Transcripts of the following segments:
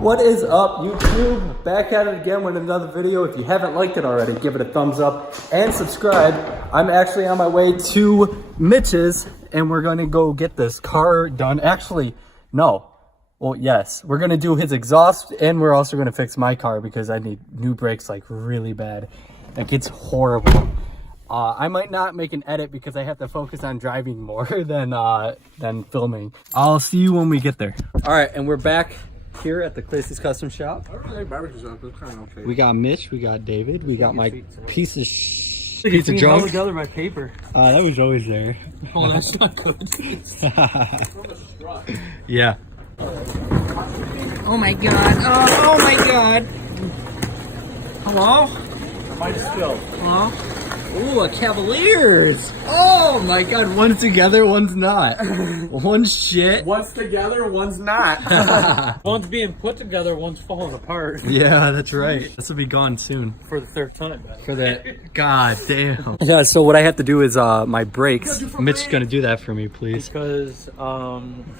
What is up, YouTube? Back at it again with another video. If you haven't liked it already, give it a thumbs up and subscribe. I'm actually on my way to Mitch's and we're gonna go get this car done. Actually, no. Well, yes, we're gonna do his exhaust and we're also gonna fix my car because I need new brakes like really bad. Like it's horrible. I might not make an edit because I have to focus on driving more than filming. I'll see you when we get there. All right, and we're back here at the Clay's Custom Shop. I really like barbecue sauce, but it's kind of okay. We got Mitch, we got David, we got my piece of junk. Held together by paper. That was always there. Oh, that's not good. Yeah. Oh my god. Oh my god. Hello? Might have spilled. Hello? Ooh, a Cavaliers. Oh my god, one's together, one's not. One's shit. One's together, one's not. One's being put together, one's falling apart. Yeah, that's right. This will be gone soon. For the third time. For that. God damn. Yeah, so what I have to do is my brakes. Mitch's gonna do that for me, please. Because,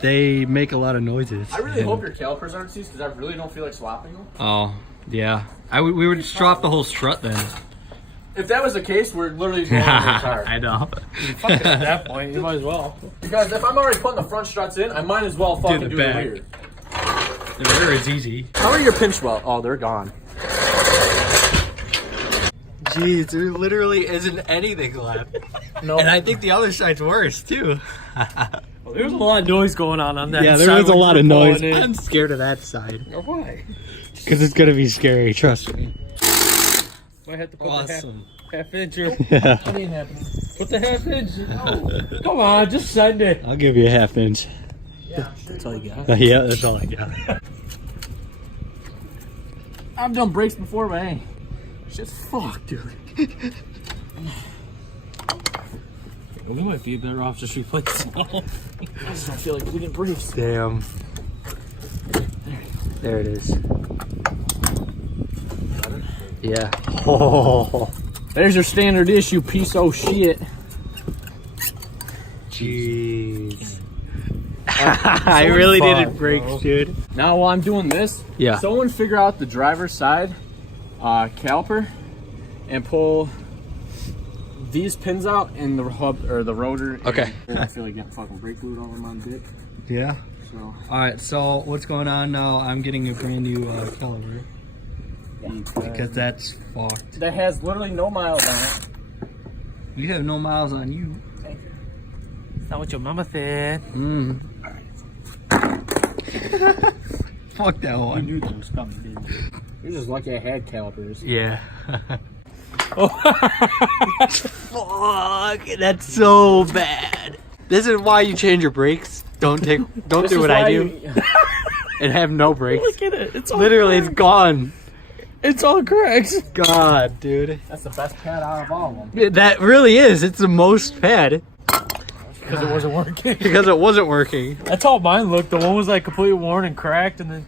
they make a lot of noises. I really hope your calipers aren't seized because I really don't feel like swapping them. Oh, yeah. We would just drop the whole strut then. If that was the case, we're literally going to the car. I know. fuck it, at that point, you might as well. Because if I'm already putting the front struts in, I might as well fucking do the rear. The rear is easy. How are your pinch welds? Oh, they're gone. Jeez, there literally isn't anything left. No. And I think the other side's worse, too. Well, there's a lot of noise going on that yeah, side. there is a lot of noise. In. I'm scared of that side. Why? Because it's going to be scary, trust me. Might have to put Awesome. the half inch or Yeah. What ain't happening? put the half inch. No. Come on, just send it. I'll give you a half inch. Yeah, that's all you got. Yeah, that's all I got. I've done brakes before, but hey, shit's fucked, dude. Well, we might be better off just replacing all. I just don't feel like bleeding brakes. Damn. There it is. Yeah. Oh. There's your standard issue, piece of shit. Jeez. I really needed brakes, dude. Now while I'm doing this, Yeah. someone figure out the driver's side caliper and pull these pins out in the hub or the rotor. Okay. I feel like getting fucking brake fluid all in my dick. Yeah. So. Alright, so what's going on now? I'm getting a brand new caliper. Because that's fucked. That has literally no miles on it. You have no miles on you. Thank you. That's not what your mama said. Fuck that You one. knew that was coming, didn't you? You're just lucky I had calipers. Yeah. Fuck, that's so bad. This is why you change your brakes. Don't do what I do and have no brakes. Look at it. It's all Literally, correct. it's gone. It's all correct. God, dude. That's the best pad out of all of them. That really is. It's the most pad Because it wasn't working. because it wasn't working. That's how mine looked. The one was like completely worn and cracked, and then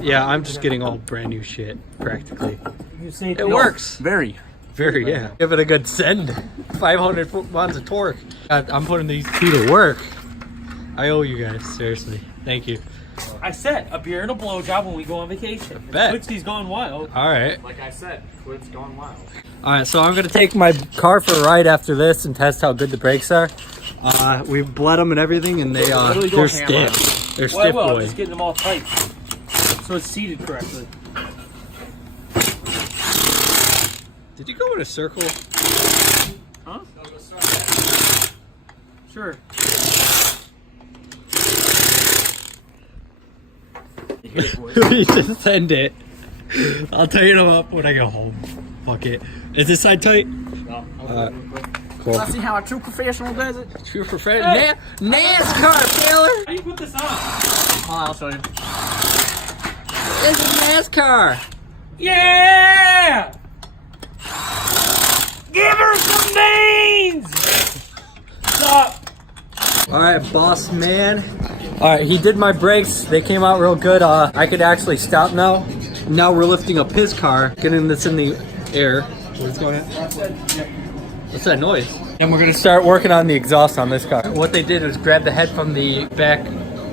Yeah, I'm just getting all brand new shit practically. you say It works. Very. Very, yeah. Give it a good send. 500 foot-pounds of torque. I'm putting these two to work. I owe you guys, seriously. Thank you. I said a beer and a blowjob when we go on vacation. Bet. Twixie's gone wild. All right. Like I said, Quid's gone wild. All right, so I'm going to take my car for a ride after this and test how good the brakes are. We've bled them and everything, and they're stiff. They're Well, stiff, I'm boy. just getting them all tight, so it's seated correctly. Did you go in a circle? Huh? Sure. You just send it. I'll tighten them up when I get home. Fuck it. Is this side tight? No. Cool. Let's see how a true professional does it. True professional. NASCAR, Taylor. How do you put this on? I'll show you. This is NASCAR. Yeah! Give her some beans! Stop! All right, boss man. All right, he did my brakes. They came out real good. I could actually stop now. Now we're lifting up his car, getting this in the air. What's going on? What's that noise? And we're gonna start working on the exhaust on this car. What they did was grab the head from the back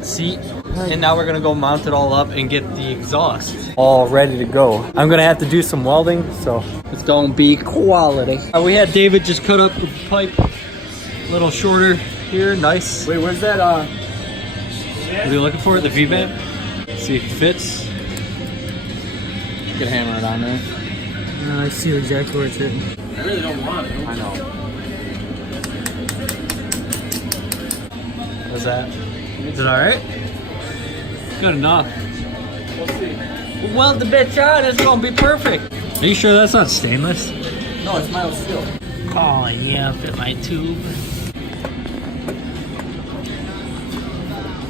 seat And now we're gonna go mount it all up and get the exhaust all ready to go. I'm gonna have to do some welding, so it's gonna be quality. We had David just cut up the pipe a little shorter here, nice. Wait, where's that? What are you looking for? The V-band? See if it fits. Get a hammer it on there. I see exactly where it's hitting. I really don't want it. I know. What's that? Is it alright? Good enough. We'll see. Weld the bitch out, it's gonna be perfect. Are you sure that's not stainless? No, it's mild steel. Oh yeah, fit my tube.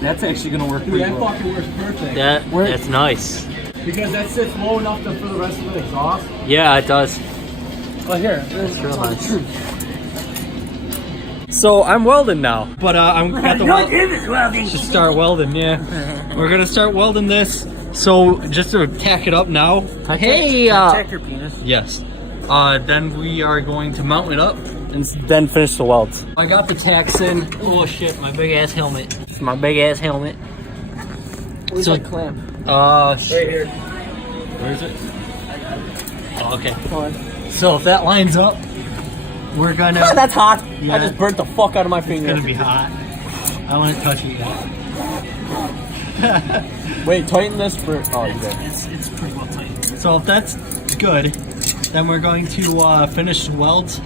That's actually gonna work Dude, pretty that well. fucking works perfect. That's nice. Because that sits low enough for the rest of the exhaust. Yeah, it does. Well, here, It's real nice. So I'm welding now, but I'm got the weld. welding. Just start welding, yeah. We're gonna start welding this. So just to tack it up now. Hey, Check your penis. yes. Then we are going to mount it up and then finish the welds. I got the tacks in. Oh shit, my big ass helmet. It's my big ass helmet. Where's So- that clamp? Right here. Where is it? Oh, okay. Come on. So if that lines up, we're gonna. That's hot. Yeah. I just burnt the fuck out of my It's finger. gonna be hot. I want to touch it yet. Wait, tighten this for. Oh, you did. It's pretty well tight. So if that's good, then we're going to finish the welds.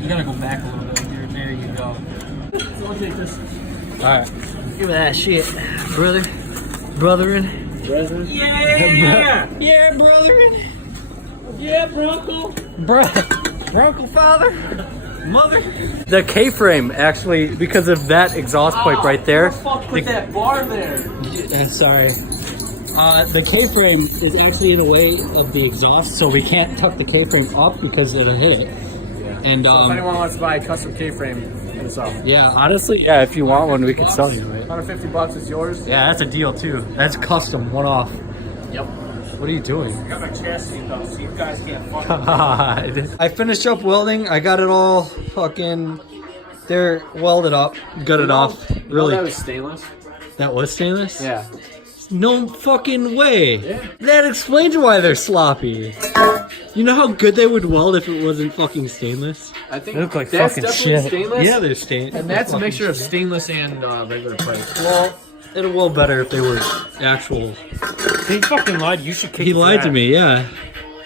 You gotta go back a little bit. There you go. I'll take this. All right. Give me that shit, brother. Brotherin. Yeah! Yeah, brethren. Yeah, Bronco! Bronco father. Mother. The K-frame actually, because of that exhaust pipe right there. Fuck, put that bar there. Sorry. The K-frame is actually in the way of the exhaust, so we can't tuck the K-frame up because it'll hit. And So if anyone wants to buy a custom K-frame, hit us up. yeah, honestly, yeah, if you want one, we could sell you it. $150 is yours. Yeah, that's a deal too. That's custom, one off. Yep. What are you doing? I got my chassis though, so you guys can't fuck. God. I finished up welding. I got it all fucking. They're welded up, gutted off. Really, that was stainless. that was stainless. Yeah. No fucking way. Yeah. That explains why they're sloppy. You know how good they would weld if it wasn't fucking stainless? I think They look like that's fucking definitely shit. stainless. Yeah, they're stained. And that's a mixture of stainless and regular pipe. Well, it'll weld better if they were actual. He fucking lied. You should kick He his lied to ass. me. Yeah.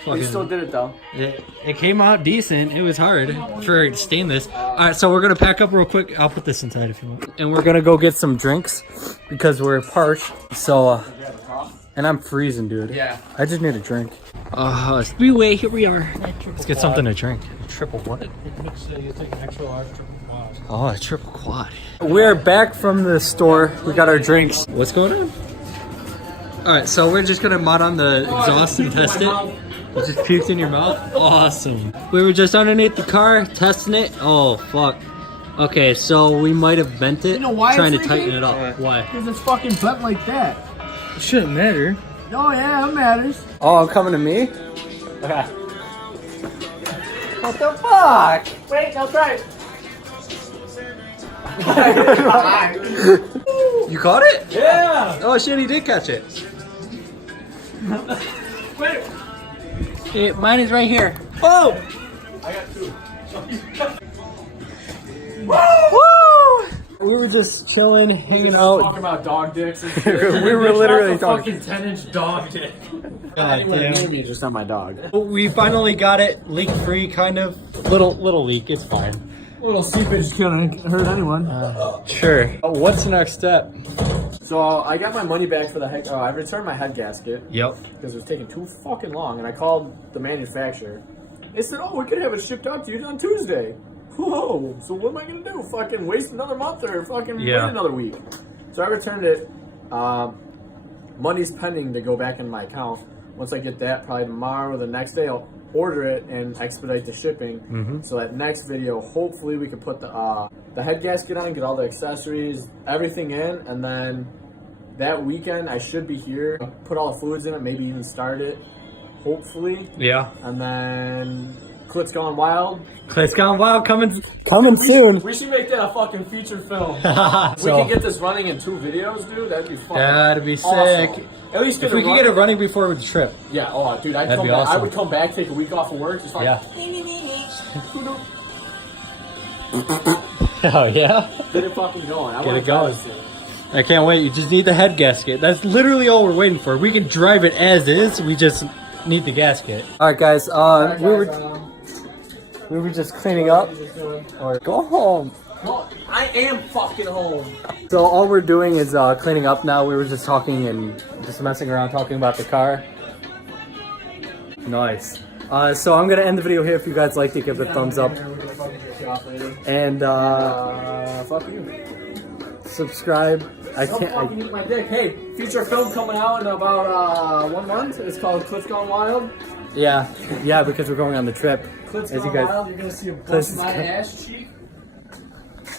We still did it though. It came out decent. It was hard for stainless. All right, so we're gonna pack up real quick. I'll put this inside if you want. And we're gonna go get some drinks because we're parched. So, and I'm freezing, dude. Yeah. I just need a drink. Speedway, here we are. Let's get something to drink. Triple what? Oh, a triple quad. We're back from the store. We got our drinks. What's going on? All right, so we're just gonna mod on the exhaust and test it. You just puked in your mouth? Awesome. We were just underneath the car, testing it. Oh, fuck. Okay, so we might have bent it, You know why trying to it's tighten leaking? it up. Why? Because it's fucking bent like that. It shouldn't matter. Oh yeah, it matters. Oh, coming to me? Okay. What the fuck? Wait, I'll try it. You caught it? Yeah. Oh shit, he did catch it. Wait. Mine is right here. Oh! I got two. Woo! We were just chilling, hanging Talking out. about dog dicks and shit. We were literally talking. talking. Fucking 10-inch dog dick. God Anyway, damn. me, just not my dog. We finally got it leak-free, kind of. Little leak, it's fine. A little seepage couldn't hurt anyone. Sure. What's the next step? So I got my money back for the head. I returned my head gasket Yep. because it was taking too fucking long, and I called the manufacturer. They said, "Oh, we could have it shipped out to you on Tuesday." Whoa! So what am I gonna do? Fucking waste another month or fucking Yeah. wait another week? So I returned it. Money's pending to go back in my account. Once I get that, probably tomorrow or the next day, I'll order it and expedite the shipping. So that next video, hopefully we can put the head gasket on, get all the accessories, everything in, and then that weekend I should be here, put all the fluids in it, maybe even start it, hopefully, Yeah. and then Clit's Gone Wild. Clit's Gone Wild coming soon. We should make that a fucking featured film. We So- can get this running in 2 videos, dude. That'd be fucking That'd be awesome. sick. At least If we could get it running before the trip. Yeah, oh, dude, That'd be I awesome. would come back, take a week off of work, just like, Yeah. Oh yeah? get it fucking going. Get it going. I can't wait. You just need the head gasket. That's literally all we're waiting for. We can drive it as is. We just need the gasket. All right, guys. We were just cleaning up. Or go home. No, I am fucking home. So all we're doing is cleaning up now. We were just talking and just messing around, talking about the car. Nice. So I'm gonna end the video here. If you guys liked it, give it a thumbs up. And Fuck you. subscribe. I Don't can't. fucking eat my dick. Hey, feature film coming out in about 1 month. It's called Clit's Gone Wild. Yeah, because we're going on the trip. Clit's As you Gone guys- Wild. You're gonna see a Clit's bust in my Gone- ass cheek.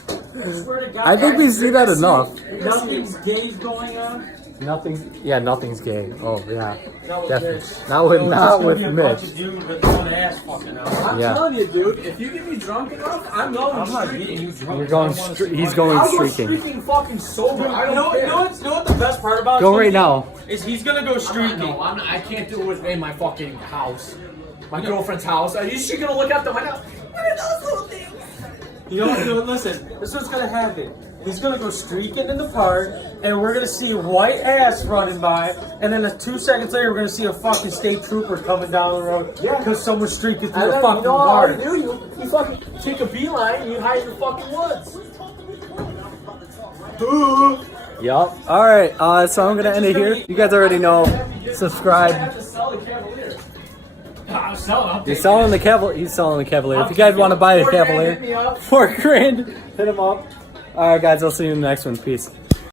I swear to God, I think we guys, see that enough. Nothing's gay's going on. Nothing's gay. Oh yeah, Not with definitely. Mitch. Not with Mitch. I'm Yeah. telling you, dude. If you get me drunk enough, I'm going streaking. You're going. He's going I'll go streaking. streaking fucking sober. I don't care. You know what the best part about Go it right now. is he's gonna go streaking. No, I can't do it in my fucking house. My girlfriend's house. Are you she gonna look out the window? What are those little things? You know what? Listen, this is what's gonna happen. He's gonna go streaking in the park, and we're gonna see a white ass running by, and then 2 seconds later, we're gonna see a fucking state trooper coming down the road because someone's streaking through the fucking park. You fucking take a beeline and you hide in the fucking woods. Yup. All right. So I'm gonna end it here. You guys already know. Subscribe. have to sell the Cavalier. He's selling the Cavalier. He's selling the Cavalier. If you guys want to buy a $4,000, hit me Cavalier, up. $4,000, hit him up. All right, guys. I'll see you in the next one. Peace.